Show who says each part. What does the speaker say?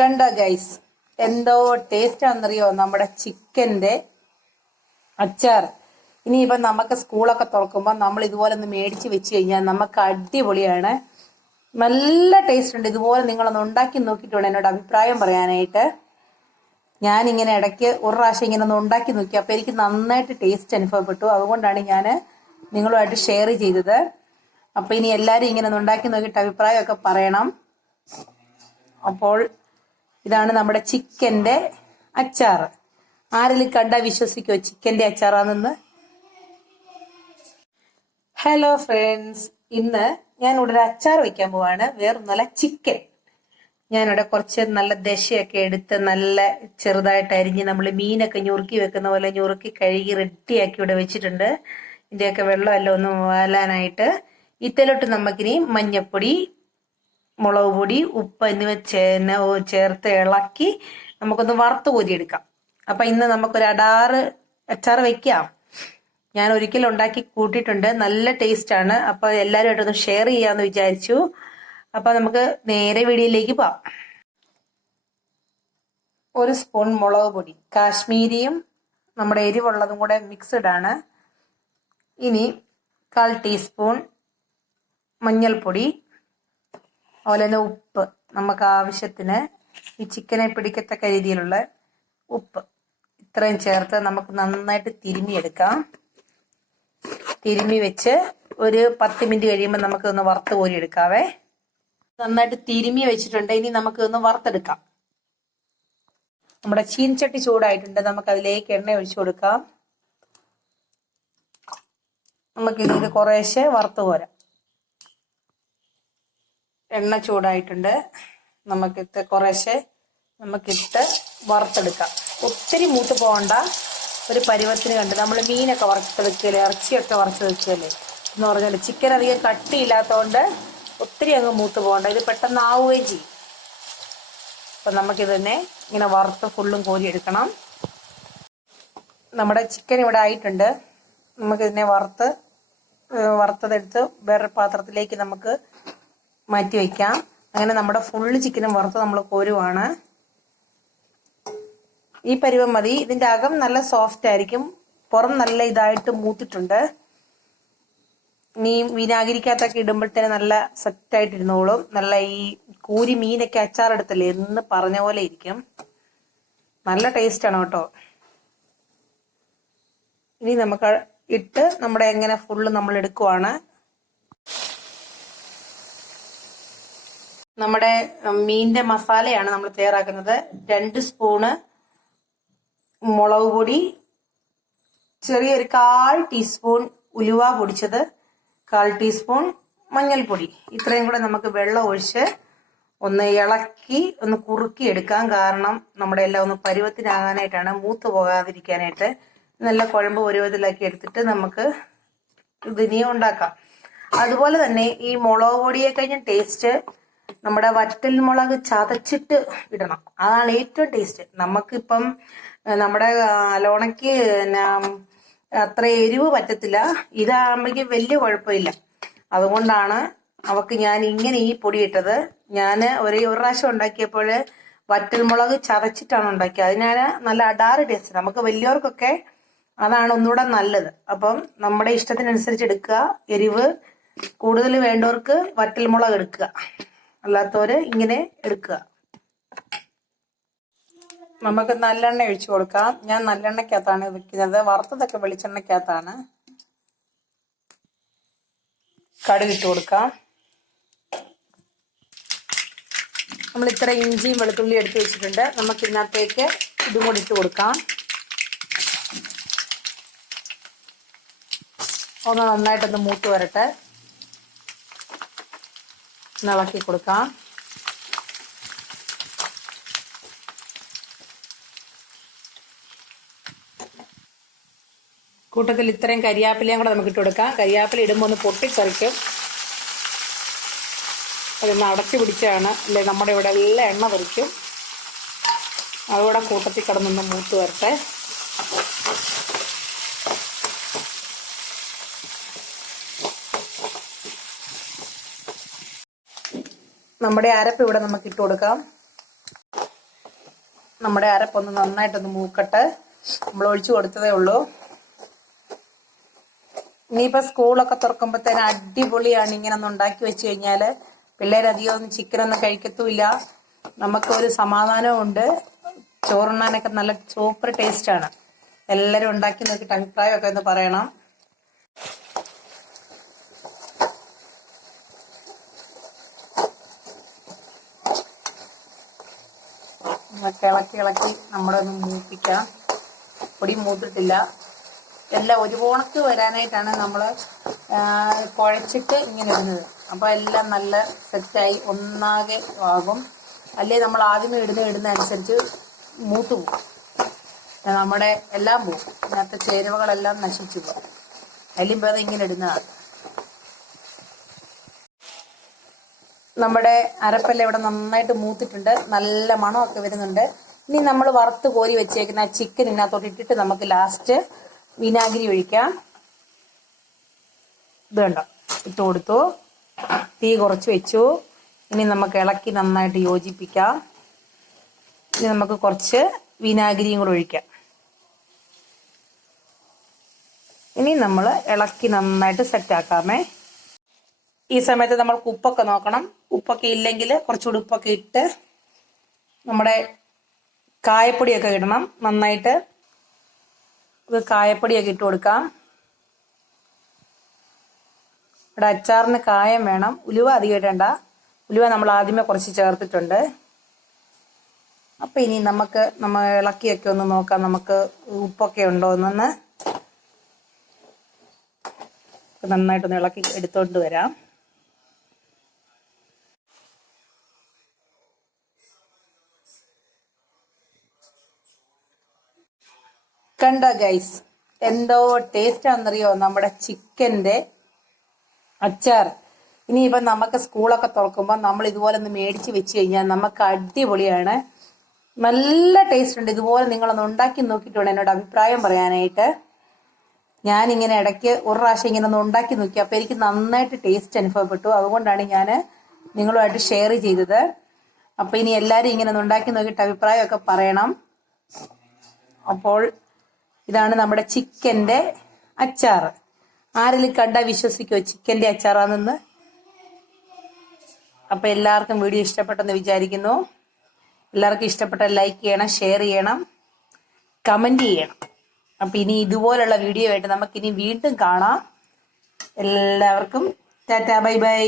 Speaker 1: കണ്ട ഗൈസ് എന്തോ ടേസ്റ്റ് ആണെന്നറിയോ? നമ്മുടെ ചിക്കന്റെ അച്ചാർ. ഇനിയിപ്പൊ നമുക്ക് സ്കൂളൊക്കെ തുറക്കുമ്പോൾ നമ്മൾ ഇതുപോലെ ഒന്ന് മേടിച്ച് വെച്ച് കഴിഞ്ഞാൽ നമുക്ക് അടിപൊളിയാണ്. നല്ല ടേസ്റ്റ് ഉണ്ട്. ഇതുപോലെ നിങ്ങളൊന്ന് ഉണ്ടാക്കി നോക്കിയിട്ടുണ്ട് എന്നോട് അഭിപ്രായം പറയാനായിട്ട്. ഞാൻ ഇങ്ങനെ ഇടയ്ക്ക് ഒരു പ്രാവശ്യം ഇങ്ങനെ ഒന്ന് ഉണ്ടാക്കി നോക്കി. അപ്പൊ എനിക്ക് നന്നായിട്ട് ടേസ്റ്റ് അനുഭവപ്പെട്ടു. അതുകൊണ്ടാണ് ഞാൻ നിങ്ങളുമായിട്ട് ഷെയർ ചെയ്തത്. അപ്പൊ ഇനി എല്ലാവരും ഇങ്ങനെ ഒന്ന് ഉണ്ടാക്കി നോക്കിയിട്ട് അഭിപ്രായമൊക്കെ പറയണം. അപ്പോൾ ഇതാണ് നമ്മുടെ ചിക്കന്റെ അച്ചാർ ആരെങ്കിലും കണ്ടാ വിശ്വസിക്കോ ചിക്കന്റെ അച്ചാറാണെന്ന്? ഹലോ ഫ്രണ്ട്സ് ഇന്ന് ഞാൻ ഇവിടെ ഒരു അച്ചാർ വെക്കാൻ പോവാണ്. വേറെ നല്ല ചിക്കൻ. ഞാനിവിടെ കുറച്ച് നല്ല ദശയൊക്കെ എടുത്ത് നല്ല ചെറുതായിട്ട് അരിഞ്ഞ് നമ്മൾ മീനൊക്കെ ഞുറുക്കി വെക്കുന്ന പോലെ ഞുറുക്കി കഴുകി റെഡിയാക്കി ഇവിടെ വെച്ചിട്ടുണ്ട്. ഇതിന്റെയൊക്കെ വെള്ളമെല്ലാം ഒന്ന് വാലാനായിട്ട്. ഇത്തലോട്ട് നമുക്കിനി മഞ്ഞപ്പൊടി മുളക് പൊടി ഉപ്പ് എന്നിവ ചേർത്ത് ഇളക്കി നമുക്കൊന്ന് വറുത്ത് കോരിയെടുക്കാം. അപ്പൊ ഇന്ന് നമുക്കൊരു അടാറ് അച്ചാർ വെക്കാം. ഞാൻ ഒരിക്കലും ഉണ്ടാക്കി കൂട്ടിയിട്ടുണ്ട്. നല്ല ടേസ്റ്റ് ആണ്. അപ്പൊ എല്ലാവരുമായിട്ടൊന്ന് ഷെയർ ചെയ്യാന്ന് വിചാരിച്ചു. അപ്പൊ നമുക്ക് നേരെ വീഡിയോയിലേക്ക് പോവാം. ഒരു സ്പൂൺ മുളക് പൊടി. കാശ്മീരിയും നമ്മുടെ എരിവുള്ളതും കൂടെ മിക്സ്ഡ് ആണ്. ഇനി കാൽ ടീസ്പൂൺ മഞ്ഞൾപ്പൊടി അതുപോലെ തന്നെ ഉപ്പ് നമുക്ക് ആവശ്യത്തിന് ഈ ചിക്കനെ പിടിക്കത്തക്ക രീതിയിലുള്ള ഉപ്പ് ഇത്രയും ചേർത്ത് നമുക്ക് നന്നായിട്ട് തിരുമ്മിയെടുക്കാം. തിരുമ്മി വെച്ച് ഒരു പത്ത് മിനിറ്റ് കഴിയുമ്പോൾ നമുക്ക് ഒന്ന് വറുത്ത് കോരി എടുക്കാവേ നന്നായിട്ട് തിരുമ്മി വെച്ചിട്ടുണ്ട്. ഇനി നമുക്ക് ഒന്ന് വറുത്തെടുക്കാം. നമ്മുടെ ചീൻചട്ടി ചൂടായിട്ടുണ്ട്. നമുക്ക് അതിലേക്ക് എണ്ണ ഒഴിച്ചു കൊടുക്കാം. നമുക്ക് ഇതിൽ കുറേശ്ശെ വറുത്ത് പോരാം എണ്ണ ചൂടായിട്ടുണ്ട്. നമുക്കിത് കുറേശ്ശെ നമുക്കിട്ട് വറുത്തെടുക്കാം. ഒത്തിരി മൂത്ത് പോകണ്ട. ഒരു പരുവത്തിന് കണ്ട് നമ്മൾ മീനൊക്കെ വറുത്തെടുക്കല്ലേ ഇറച്ചിയൊക്കെ വറുത്തെടുക്കുകയല്ലേ എന്ന് പറഞ്ഞാൽ ചിക്കൻ അധികം കട്ടിയില്ലാത്തതുകൊണ്ട് ഒത്തിരി അങ്ങ് മൂത്ത് പോകണ്ട. ഇത് പെട്ടെന്ന് ആവുകയും ചെയ്യും. അപ്പം നമുക്കിത് തന്നെ ഇങ്ങനെ വറുത്ത് ഫുള്ളും കോരിയെടുക്കണം. നമ്മുടെ ചിക്കൻ ഇവിടെ ആയിട്ടുണ്ട്. നമുക്കിതിനെ വറുത്ത് വറുത്തതെടുത്ത് വേറൊരു പാത്രത്തിലേക്ക് നമുക്ക് മാറ്റി വയ്ക്കാം അങ്ങനെ നമ്മുടെ ഫുള്ള് ചിക്കനും വറുത്ത് നമ്മൾ കോരുവാണ്. ഈ പരുവം മതി. ഇതിന്റെ അകം നല്ല സോഫ്റ്റ് ആയിരിക്കും. പുറം നല്ല ഇതായിട്ട് മൂത്തിട്ടുണ്ട്. മീൻ വിനാഗിരിക്കകത്തൊക്കെ ഇടുമ്പോഴത്തേന് നല്ല സെറ്റ് ആയിട്ട് ഇരുന്നോളും. നല്ല ഈ കൂരി മീനൊക്കെ അച്ചാറെടുത്തല്ലേ എന്ന് പറഞ്ഞ പോലെ ഇരിക്കും. നല്ല ടേസ്റ്റാണ് കേട്ടോ. ഇനി നമുക്ക് ഇട്ട് നമ്മുടെ എങ്ങനെ ഫുള്ള് നമ്മൾ എടുക്കുവാണ് നമ്മുടെ മീനിന്റെ മസാലയാണ് നമ്മൾ തയ്യാറാക്കുന്നത്. രണ്ട് സ്പൂണ് മുളക് പൊടി ചെറിയൊരു കാൽ ടീസ്പൂൺ ഉലുവ പൊടിച്ചത് കാൽ ടീസ്പൂൺ മഞ്ഞൾപ്പൊടി. ഇത്രയും കൂടെ നമുക്ക് വെള്ളം ഒഴിച്ച് ഒന്ന് ഇളക്കി ഒന്ന് കുറുക്കി എടുക്കാം. കാരണം നമ്മുടെ എല്ലാം ഒന്ന് പരുവത്തിനാകാനായിട്ടാണ് മൂത്ത് പോകാതിരിക്കാനായിട്ട് നല്ല കുഴമ്പ് പരുവത്തിലാക്കി എടുത്തിട്ട് നമുക്ക് ഇതിനി ഉണ്ടാക്കാം. അതുപോലെ തന്നെ ഈ മുളക് പൊടിയെ കഴിഞ്ഞ ടേസ്റ്റ് നമ്മുടെ വറ്റൽ മുളക് ചതച്ചിട്ട് ഇടണം. അതാണ് ഏറ്റവും ടേസ്റ്റ്. നമുക്കിപ്പം നമ്മുടെ അലോണയ്ക്ക് അത്ര എരിവ് പറ്റത്തില്ല. ഇതാകുമ്പോഴേക്കും വലിയ കുഴപ്പമില്ല. അതുകൊണ്ടാണ് അവക്ക് ഞാൻ ഇങ്ങനെ ഈ പൊടി ഇട്ടത്. ഞാൻ ഒരു ഒരു പ്രാവശ്യം ഉണ്ടാക്കിയപ്പോൾ വറ്റൽമുളക് ചതച്ചിട്ടാണ് ഉണ്ടാക്കിയത്. അതിനാണ് നല്ല അടാറ് ടേസ്റ്റ് നമുക്ക് വലിയവർക്കൊക്കെ അതാണ് ഒന്നുകൂടെ നല്ലത്. അപ്പം നമ്മുടെ ഇഷ്ടത്തിനനുസരിച്ച് എടുക്കുക. എരിവ് കൂടുതൽ വേണ്ടവർക്ക് വറ്റൽമുളക് എടുക്കുക. അല്ലാത്തവര് ഇങ്ങനെ എടുക്കുക. നമുക്ക് നല്ലെണ്ണ ഒഴിച്ചു കൊടുക്കാം. ഞാൻ നല്ലെണ്ണക്കകത്താണ് വെക്കുന്നത്. വറുത്തതൊക്കെ വെളിച്ചെണ്ണക്കകത്താണ് കടുക് ഇട്ട് കൊടുക്കാം. നമ്മൾ ഇത്ര ഇഞ്ചിയും വെളുത്തുള്ളിയും എടുത്ത് വെച്ചിട്ടുണ്ട്. നമുക്ക് ഇതിനകത്തേക്ക് ഇതും കൂടി ഇട്ട് കൊടുക്കാം. ഒന്ന് നന്നായിട്ടൊന്ന് മൂത്ത് വരട്ടെ. ഇളക്കി കൊടുക്കാം. കൂട്ടത്തിൽ ഇത്രയും കരിയാപ്പിലയും കൂടെ നമുക്ക് ഇട്ട് കൊടുക്കാം. കരിയാപ്പില ഇടുമ്പോൾ ഒന്ന് പൊട്ടിത്തെറിക്കും. അതൊന്ന് അടച്ചു പിടിച്ചാണ് അല്ലെ? നമ്മുടെ ഇവിടെ എല്ലാം എണ്ണ തെറിക്കും. അതുകൂടെ കൂട്ടത്തിൽ കിടന്നൊന്ന് മൂത്ത് വരട്ടെ. നമ്മുടെ അരപ്പ് ഇവിടെ നമുക്ക് ഇട്ട് കൊടുക്കാം. നമ്മുടെ അരപ്പൊന്ന് നന്നായിട്ടൊന്ന് മൂക്കട്ടെ. നമ്മൾ ഒഴിച്ചു കൊടുത്തതേ ഉള്ളൂ. ഇനിയിപ്പോ സ്കൂളൊക്കെ തുറക്കുമ്പോഴത്തേന് അടിപൊളിയാണ് ഇങ്ങനെ ഒന്ന് ഉണ്ടാക്കി വെച്ച് കഴിഞ്ഞാൽ. പിള്ളേരധികം ഒന്നും ചിക്കൻ ഒന്നും കഴിക്കത്തുമില്ല. നമുക്കൊരു സമാധാനമുണ്ട് ചോറുണ്ണാനൊക്കെ നല്ല സൂപ്പർ ടേസ്റ്റ് ആണ്. എല്ലാരും ഉണ്ടാക്കി നോക്കിയിട്ട് അഭിപ്രായമൊക്കെ ഒന്ന് പറയണം. ഇളക്കി ഇളക്കി നമ്മളൊന്ന് മൂപ്പിക്കാം പൊടി മൂത്തിട്ടില്ല. എല്ലാം ഒരു പോണക്ക് വരാനായിട്ടാണ് നമ്മൾ കുഴച്ചിട്ട് ഇങ്ങനെ ഇടുന്നത്. അപ്പോൾ എല്ലാം നല്ല സെറ്റായി ഒന്നാകെ ആകും. അല്ലേ നമ്മൾ ആദ്യമേ ഇടുന്ന ഇടുന്ന അനുസരിച്ച് മൂത്ത് പോകും നമ്മുടെ എല്ലാം പോകും ഇതിനകത്തെ ചേരുവകളെല്ലാം നശിച്ചു പോകും അതിലും വേറെ ഇങ്ങനെ ഇടുന്നതാണ്. നമ്മുടെ അരപ്പെല്ലാം ഇവിടെ നന്നായിട്ട് മൂത്തിട്ടുണ്ട്. നല്ല മണമൊക്കെ വരുന്നുണ്ട്. ഇനി നമ്മൾ വറുത്ത് കോരി വെച്ചേക്കുന്ന ചിക്കൻ ഇതിനകത്തോട്ട് ഇട്ടിട്ട് നമുക്ക് ലാസ്റ്റ് വിനാഗിരി ഒഴിക്കാം. ഇത് കണ്ടോ? ഇട്ട് കൊടുത്തു. തീ കുറച്ച് വെച്ചു. ഇനി നമുക്ക് ഇളക്കി നന്നായിട്ട് യോജിപ്പിക്കാം. ഇനി നമുക്ക് കുറച്ച് വിനാഗിരിയും കൂടെ ഒഴിക്കാം. ഇനി നമ്മൾ ഇളക്കി നന്നായിട്ട് സെറ്റ് ആക്കാമേ. ഈ സമയത്ത് നമ്മൾ ഉപ്പൊക്കെ നോക്കണം. ഉപ്പൊക്കെ ഇല്ലെങ്കിൽ കുറച്ചുകൂടി ഉപ്പൊക്കെ ഇട്ട് നമ്മുടെ കായപ്പൊടിയൊക്കെ ഇടണം. നന്നായിട്ട് ഇത് കായപ്പൊടിയൊക്കെ ഇട്ട് കൊടുക്കാം. ഇവിടെ അച്ചാറിന് കായം വേണം. ഉലുവ അധികം ഇടണ്ട. ഉലുവ നമ്മൾ ആദ്യമേ കുറച്ച് ചേർത്തിട്ടുണ്ട്. അപ്പൊ ഇനി നമുക്ക് നമ്മൾ ഇളക്കിയൊക്കെ ഒന്ന് നോക്കാം. നമുക്ക് ഉപ്പൊക്കെ ഉണ്ടോ എന്നൊന്ന്. നന്നായിട്ടൊന്ന് ഇളക്കി എടുത്തോണ്ട് വരാം. കണ്ട ഗൈസ് എന്തോ ടേസ്റ്റ് ആണെന്നറിയോ? നമ്മുടെ ചിക്കന്റെ അച്ചാർ. ഇനിയിപ്പം നമുക്ക് സ്കൂളൊക്കെ തുറക്കുമ്പോൾ നമ്മൾ ഇതുപോലെ ഒന്ന് മേടിച്ച് വെച്ച് കഴിഞ്ഞാൽ നമുക്ക് അടിപൊളിയാണ്. നല്ല ടേസ്റ്റ് ഉണ്ട്. ഇതുപോലെ നിങ്ങളൊന്ന് ഉണ്ടാക്കി നോക്കിയിട്ടുണ്ട് എന്നോട് അഭിപ്രായം പറയാനായിട്ട്. ഞാൻ ഇങ്ങനെ ഇടയ്ക്ക് ഒരു പ്രാവശ്യം ഇങ്ങനെ ഒന്ന് ഉണ്ടാക്കി നോക്കി. അപ്പൊ എനിക്ക് നന്നായിട്ട് ടേസ്റ്റ് അനുഭവപ്പെട്ടു. അതുകൊണ്ടാണ് ഞാൻ നിങ്ങളുമായിട്ട് ഷെയർ ചെയ്തത്. അപ്പൊ ഇനി എല്ലാവരും ഇങ്ങനെ ഒന്ന് ഉണ്ടാക്കി നോക്കിയിട്ട് അഭിപ്രായമൊക്കെ പറയണം. അപ്പോൾ ഇതാണ് നമ്മുടെ ചിക്കന്റെ അച്ചാർ. ആരെങ്കിലും കണ്ടാൽ വിശ്വസിക്കുമോ ചിക്കന്റെ അച്ചാറാണെന്ന് അപ്പൊ എല്ലാവർക്കും വീഡിയോ ഇഷ്ടപ്പെട്ടെന്ന് വിചാരിക്കുന്നു. എല്ലാവർക്കും ഇഷ്ടപ്പെട്ട ലൈക്ക് ചെയ്യണം ഷെയർ ചെയ്യണം കമന്റ് ചെയ്യണം. അപ്പൊ ഇനി ഇതുപോലുള്ള വീഡിയോ ആയിട്ട് നമുക്ക് ഇനി വീണ്ടും കാണാം. എല്ലാവർക്കും ടാറ്റാ ബൈ ബൈ